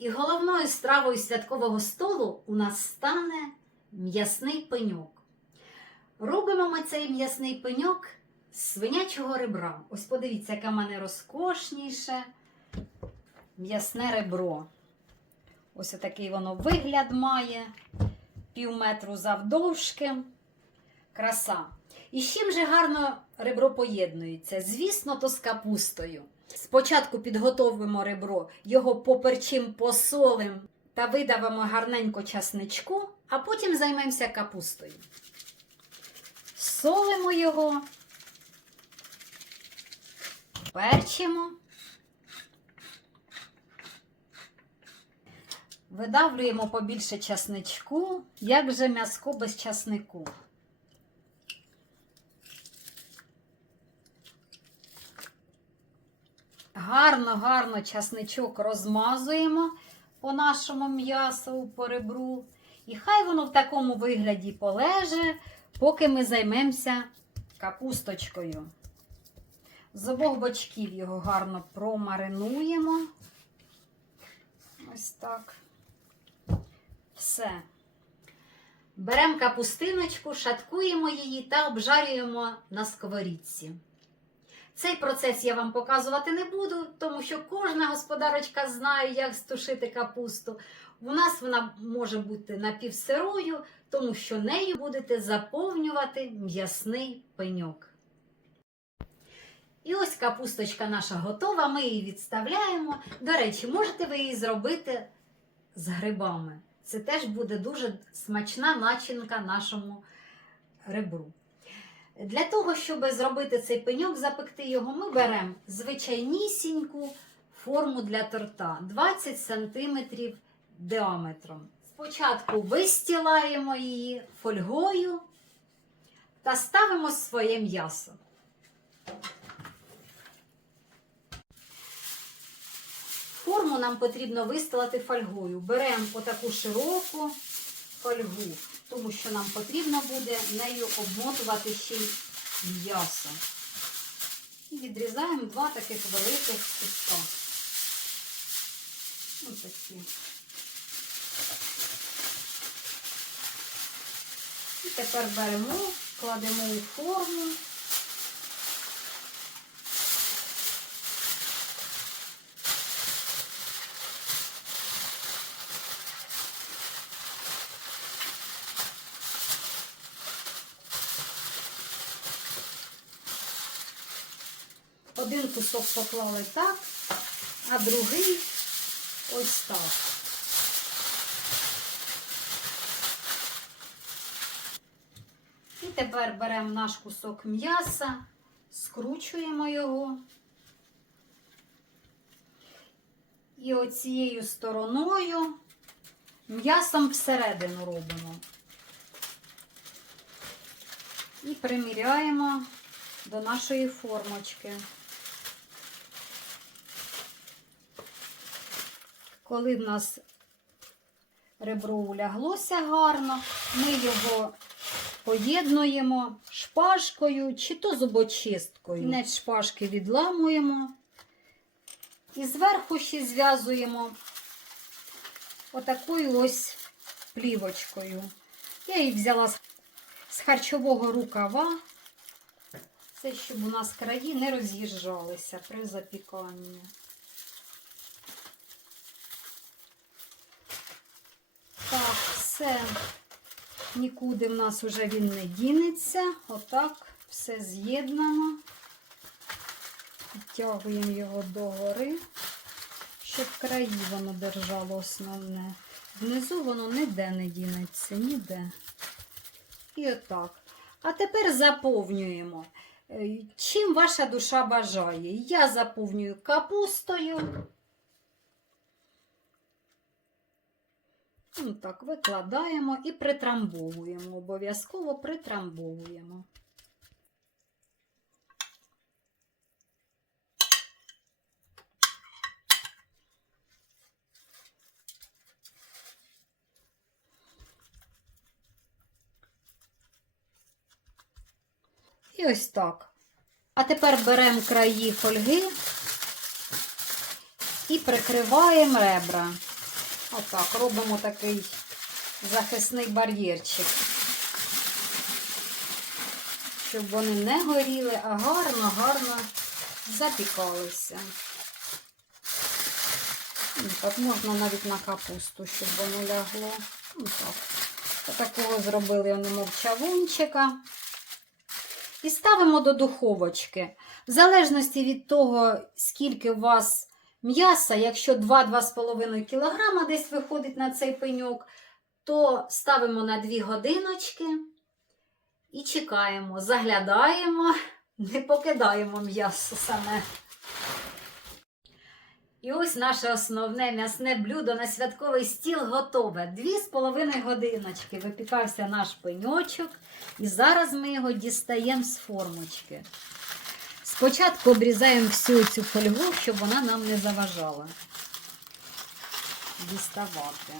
І головною стравою святкового столу у нас стане м'ясний пеньок. Робимо ми цей м'ясний пеньок з свинячого ребра. Ось подивіться, яке в мене розкошніше м'ясне ребро. Ось такий воно вигляд має, пів метру завдовжки. Краса. І з чим же гарно ребро поєднується? Звісно, то з капустою. Спочатку підготовимо ребро, його поперчим, посолим та видавимо гарненько часничку, а потім займемося капустою. Солимо його, перчимо, видавлюємо побільше часничку, як же м'яско без часнику. Гарно, гарно часничок розмазуємо по нашому м'ясу, по ребру. І хай воно в такому вигляді полеже, поки ми займемося капусточкою. З обох бочків його гарно промаринуємо. Ось так. Все. Беремо капустиночку, шаткуємо її та обжарюємо на сковорідці. Цей процес я вам показувати не буду, тому що кожна господарочка знає, як стушити капусту. У нас вона може бути напівсирою, тому що нею будете заповнювати м'ясний пеньок. І ось капусточка наша готова, ми її відставляємо. До речі, можете ви її зробити з грибами. Це теж буде дуже смачна начинка нашому ребру. Для того, щоб зробити цей пеньок, запекти його, ми беремо звичайнісіньку форму для торта 20 см діаметром. Спочатку вистілаємо її фольгою та ставимо своє м'ясо. Форму нам потрібно вистилати фольгою. Беремо отаку широку фольгу, тому що нам потрібно буде нею обмотувати ще й м'ясо. І відрізаємо два таких великих куска. Ось такі. І тепер беремо, кладемо у форму. Один кусок поклали так, а другий ось так. І тепер беремо наш кусок м'яса, скручуємо його. І оцією стороною м'ясом всередину робимо. І приміряємо до нашої формочки. Коли в нас ребро уляглося гарно, ми його поєднуємо шпажкою чи то зубочисткою. Кінець шпажки відламуємо і зверху ще зв'язуємо отакою ось плівочкою. Я її взяла з- харчового рукава. Це щоб у нас краї не роз'їжджалися при запіканні. Все. Нікуди в нас вже він не дінеться. Отак все з'єднано. Підтягуємо його догори, щоб краї воно держало основне. Внизу воно ніде не дінеться, ніде. І отак. А тепер заповнюємо. Е, Чим ваша душа бажає? Я заповнюю капустою. Так, викладаємо і притрамбовуємо. Обов'язково притрамбовуємо. І ось так. А тепер беремо краї фольги і прикриваємо ребра. Отак, робимо такий захисний бар'єрчик. Щоб вони не горіли, а гарно-гарно запікалися. Ну, Так можна навіть на капусту, щоб воно лягло. Ну, так. Отакого зробили немов чавунчика. І ставимо до духовочки. В залежності від того, скільки у вас м'яса, якщо 2-2,5 кг десь виходить на цей пеньок, то ставимо на 2 годиночки і чекаємо, заглядаємо, не покидаємо м'ясо саме. І ось наше основне м'ясне блюдо на святковий стіл готове. Дві з половиною годиночки випікався наш пеньочок, і зараз ми його дістаємо з формочки. Спочатку обрізаємо всю цю фольгу, щоб вона нам не заважала. Діставати.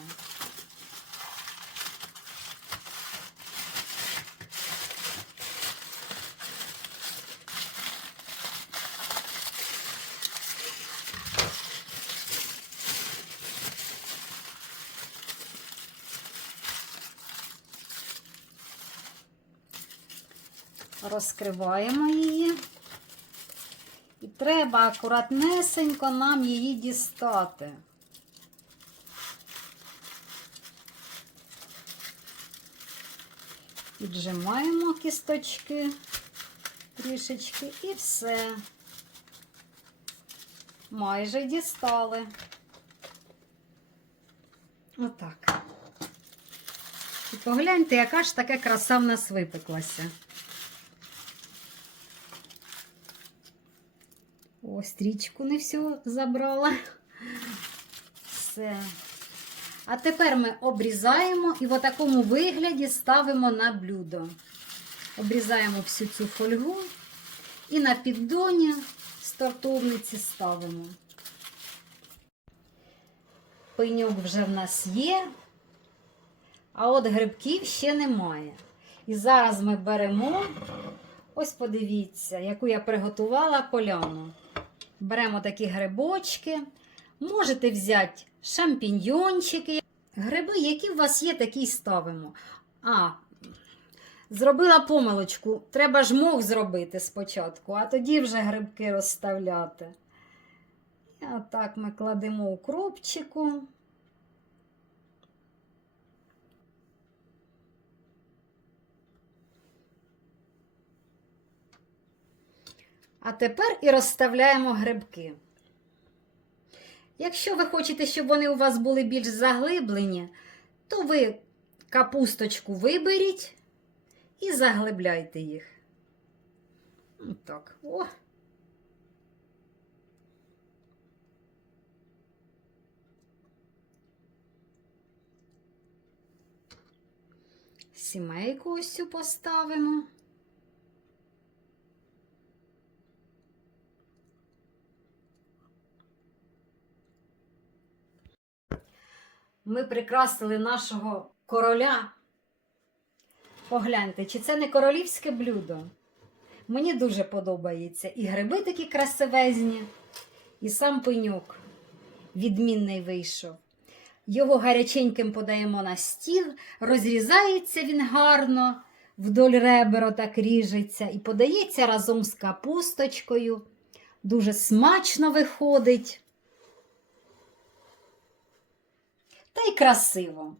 Розкриваємо її. Треба акуратнесенько нам її дістати. Піджимаємо кісточки трішечки і все. Майже дістали. Отак. І погляньте, яка ж така краса в нас випеклася. О, стрічку не всю забрала. Все. А тепер ми обрізаємо і в такому вигляді ставимо на блюдо. Обрізаємо всю цю фольгу і на піддоні з тортовниці ставимо. Пеньок вже в нас є, а от грибків ще немає. І зараз ми беремо, ось подивіться, яку я приготувала поляну. Беремо такі грибочки. Можете взяти шампіньйончики. Гриби, які у вас є, такі ставимо. А, зробила помилочку. Треба ж мох зробити спочатку, а тоді вже грибки розставляти. І отак ми кладемо укропчику. А тепер і розставляємо грибки. Якщо ви хочете, щоб вони у вас були більш заглиблені, то ви капусточку виберіть і заглибляйте їх. Так, о. Сімейку ось цю поставимо. Ми прикрасили нашого короля. Погляньте, чи це не королівське блюдо? Мені дуже подобається. І гриби такі красивезні, і сам пеньок відмінний вийшов. Його гаряченьким подаємо на стіл, розрізається він гарно, вдоль ребер так ріжеться, і подається разом з капусточкою. Дуже смачно виходить. Та й красиво.